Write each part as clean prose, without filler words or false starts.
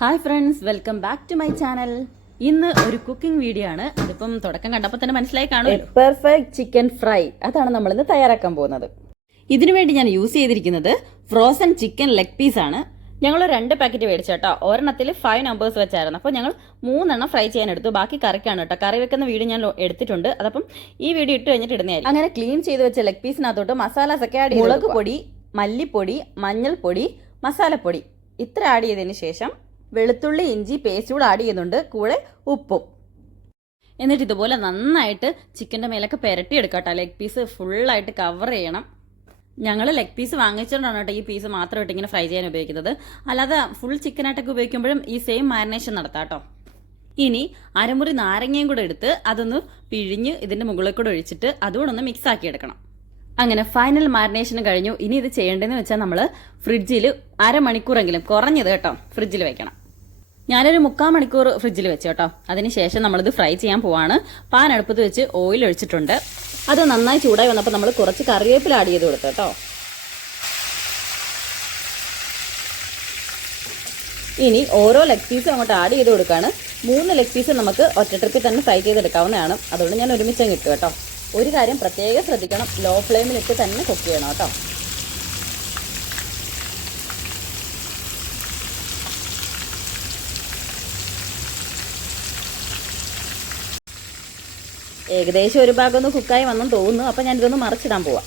Hi friends, welcome back to my channel. ഇന്ന് ഒരു cooking video ആണ്. അതിപ്പം തുടക്കം കണ്ടപ്പോൾ തന്നെ മനസ്സിലായി കാണും. പെർഫെക്റ്റ് ചിക്കൻ ഫ്രൈ, അതാണ് നമ്മൾ ഇന്ന് തയ്യാറാക്കാൻ പോകുന്നത്. ഇതിനുവേണ്ടി ഞാൻ യൂസ് ചെയ്തിരിക്കുന്നത് ഫ്രോസൺ ചിക്കൻ ലെഗ് പീസ് ആണ്. ഞങ്ങൾ 2 പാക്കറ്റ് മേടിച്ചു കേട്ടോ. ഒരെണ്ണത്തിൽ 5 നമ്പേഴ്സ് വെച്ചായിരുന്നു. അപ്പോൾ ഞങ്ങൾ 3 എണ്ണം ഫ്രൈ ചെയ്യാൻ എടുത്തു. ബാക്കി കറിക്കാണ് കേട്ടോ. കറി വെക്കുന്ന വീഡിയോ ഞാൻ എടുത്തിട്ടുണ്ട്. അതപ്പം ഈ വീഡിയോ ഇട്ട് കഴിഞ്ഞിട്ട് ഇടുന്നതായിരിക്കും. അങ്ങനെ ക്ലീൻ ചെയ്ത് വെച്ച ലെഗ് പീസിനകത്തോട്ട് മസാലാസ് ഒക്കെ ആഡ് ചെയ്തു. മുളക് പൊടി, മല്ലിപ്പൊടി, മഞ്ഞൾപ്പൊടി, മസാലപ്പൊടി ഇത്ര ആഡ് ചെയ്തതിന് ശേഷം വെളുത്തുള്ളി ഇഞ്ചി പേസ്റ്റ് കൂടെ ആഡ് ചെയ്യുന്നുണ്ട്, കൂടെ ഉപ്പും. എന്നിട്ട് ഇതുപോലെ നന്നായിട്ട് ചിക്കൻ്റെ മേലൊക്കെ പുരട്ടിയെടുക്കാം കേട്ടോ. ലെഗ് പീസ് ഫുള്ളായിട്ട് കവർ ചെയ്യണം. ഞങ്ങൾ ലെഗ് പീസ് വാങ്ങിച്ചുകൊണ്ടാണ് കേട്ടോ ഈ പീസ് മാത്രമായിട്ട് ഇങ്ങനെ ഫ്രൈ ചെയ്യാൻ ഉപയോഗിക്കുന്നത്. അല്ലാതെ ഫുൾ ചിക്കനായിട്ടൊക്കെ ഉപയോഗിക്കുമ്പോഴും ഈ സെയിം മാരിനേഷൻ നടത്താം കേട്ടോ. ഇനി അരമുറി നാരങ്ങയും കൂടെ എടുത്ത് അതൊന്ന് പിഴിഞ്ഞ് ഇതിൻ്റെ മുകളിൽ കൂടെ ഒഴിച്ചിട്ട് അതുകൂടെ ഒന്ന് മിക്സ് ആക്കി എടുക്കണം. അങ്ങനെ ഫൈനൽ മാരിനേഷൻ കഴിഞ്ഞു. ഇനി ഇത് ചെയ്യേണ്ടതെന്ന് വെച്ചാൽ നമ്മൾ ഫ്രിഡ്ജിൽ അരമണിക്കൂറെങ്കിലും കുറഞ്ഞത് കേട്ടോ ഫ്രിഡ്ജിൽ വെക്കണം. ഞാനൊരു 3/4 മണിക്കൂർ ഫ്രിഡ്ജിൽ വെച്ചു കേട്ടോ. അതിനുശേഷം നമ്മളിത് ഫ്രൈ ചെയ്യാൻ പോവാണ്. പാൻ അടുപ്പത്ത് വെച്ച് ഓയിൽ ഒഴിച്ചിട്ടുണ്ട്. അത് നന്നായി ചൂടായി വന്നപ്പോൾ നമ്മൾ കുറച്ച് കറിവേപ്പില ആഡ് ചെയ്ത് കൊടുത്തു കേട്ടോ. ഇനി ഓരോ ലെഗ് പീസും അങ്ങോട്ട് ആഡ് ചെയ്ത് കൊടുക്കുകയാണ്. 3 ലെഗ് പീസ് നമുക്ക് ഒറ്റ ട്രിപ്പിൽ തന്നെ ഫ്രൈ ചെയ്തെടുക്കാവുന്നതാണ്. അതുകൊണ്ട് ഞാൻ ഒരുമിച്ച് കിട്ടും കേട്ടോ. ഒരു കാര്യം പ്രത്യേകം ശ്രദ്ധിക്കണം, ലോ ഫ്ലെയിമിലിട്ട് തന്നെ കുക്ക് ചെയ്യണം കേട്ടോ. ഏകദേശം ഒരു ഭാഗം ഒന്ന് കുക്കായി വന്നെന്ന് തോന്നുന്നു. അപ്പം ഞാനിതൊന്ന് മറിച്ചിടാൻ പോവാം.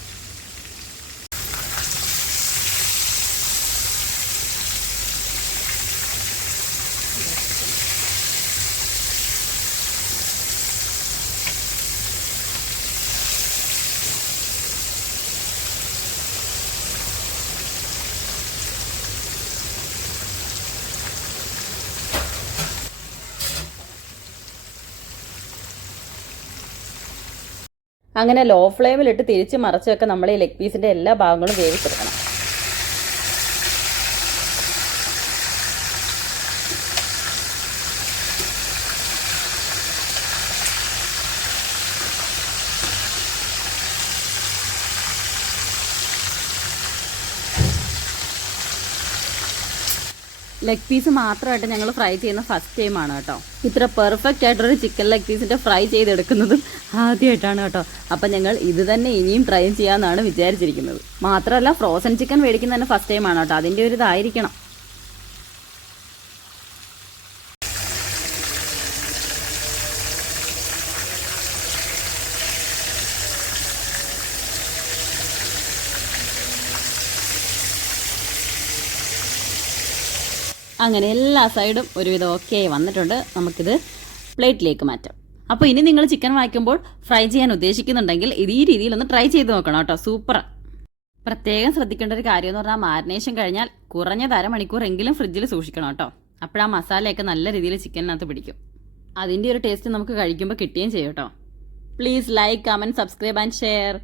അങ്ങനെ ലോ ഫ്ലെയിമിലിട്ട് തിരിച്ച് മറിച്ചൊക്കെ നമ്മൾ ഈ ലെഗ് പീസിൻ്റെ എല്ലാ ഭാഗങ്ങളും വേവിച്ചെടുക്കണം. ലെഗ് പീസ് മാത്രമായിട്ട് ഞങ്ങൾ ഫ്രൈ ചെയ്യുന്ന ഫസ്റ്റ് ടൈമാണ് കേട്ടോ. ഇത്ര പെർഫെക്റ്റ് ആയിട്ടൊരു ചിക്കൻ ലെഗ് പീസിൻ്റെ ഫ്രൈ ചെയ്തെടുക്കുന്നതും ആദ്യമായിട്ടാണ് കേട്ടോ. അപ്പം ഞങ്ങൾ ഇത് തന്നെ ഇനിയും ട്രൈ ചെയ്യാമെന്നാണ് വിചാരിച്ചിരിക്കുന്നത്. മാത്രമല്ല ഫ്രോസൺ ചിക്കൻ മേടിക്കുന്ന തന്നെ ഫസ്റ്റ് ടൈമാണ് കേട്ടോ. അതിൻ്റെ ഒരു ഇതായിരിക്കണം. അങ്ങനെ എല്ലാ സൈഡും ഒരുവിധം ഓക്കെ ആയി വന്നിട്ടുണ്ട്. നമുക്കിത് പ്ലേറ്റിലേക്ക് മാറ്റാം. അപ്പോൾ ഇനി നിങ്ങൾ ചിക്കൻ വാങ്ങിക്കുമ്പോൾ ഫ്രൈ ചെയ്യാൻ ഉദ്ദേശിക്കുന്നുണ്ടെങ്കിൽ ഇത് ഈ രീതിയിലൊന്ന് ട്രൈ ചെയ്ത് നോക്കണം കേട്ടോ. സൂപ്പർ. പ്രത്യേകം ശ്രദ്ധിക്കേണ്ട ഒരു കാര്യം എന്ന് പറഞ്ഞാൽ മാരിനേഷൻ കഴിഞ്ഞാൽ കുറഞ്ഞത് അരമണിക്കൂർ എങ്കിലും ഫ്രിഡ്ജിൽ സൂക്ഷിക്കണം കേട്ടോ. അപ്പോഴാ മസാലയൊക്കെ നല്ല രീതിയിൽ ചിക്കനകത്ത് പിടിക്കും. അതിൻ്റെ ഒരു ടേസ്റ്റ് നമുക്ക് കഴിക്കുമ്പോൾ കിട്ടുകയും ചെയ്യും കേട്ടോ. Please like, comment, subscribe and share.